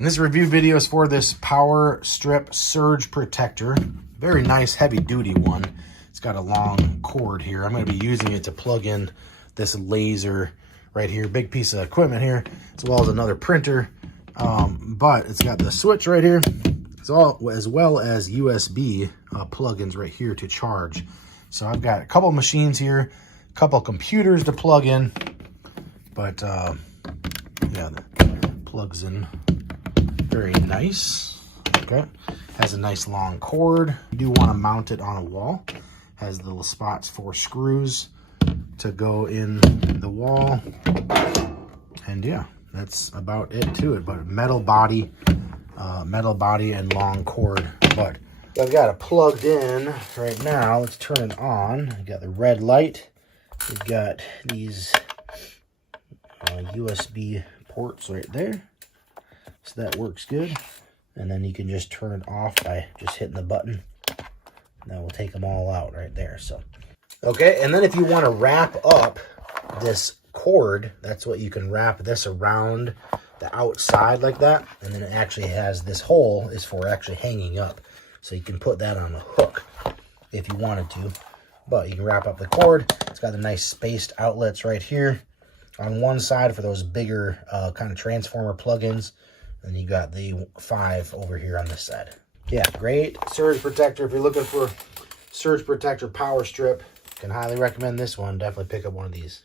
And this review video is for this Power Strip Surge Protector. Very nice heavy duty one. It's got a long cord here. I'm going to be using it to plug in this laser right here. Big piece of equipment here, as well as another printer. But it's got the switch right here, as well as USB plugins right here to charge. So I've got a couple machines here, a couple computers to plug in. But yeah, plugs in very nice. Okay, has a nice long cord. You do want to mount it on a wall. Has the little spots for screws to go in the wall. And yeah, that's about it to it. But metal body and long cord. But I've got it plugged in right now. Let's turn it on. I've got the red light. We've got these USB ports right there. So that works good. And then you can just turn it off by just hitting the button. That will take them all out right there. So, okay, and then if you want to wrap up this cord, that's what you can wrap this around the outside like that. And then it actually has this hole is for actually hanging up. So you can put that on a hook if you wanted to. But you can wrap up the cord. It's got the nice spaced outlets right here on one side for those bigger kind of transformer plugins. And you got the 5 over here on this side. Yeah, great surge protector. If you're looking for surge protector power strip, can highly recommend this one. Definitely pick up one of these.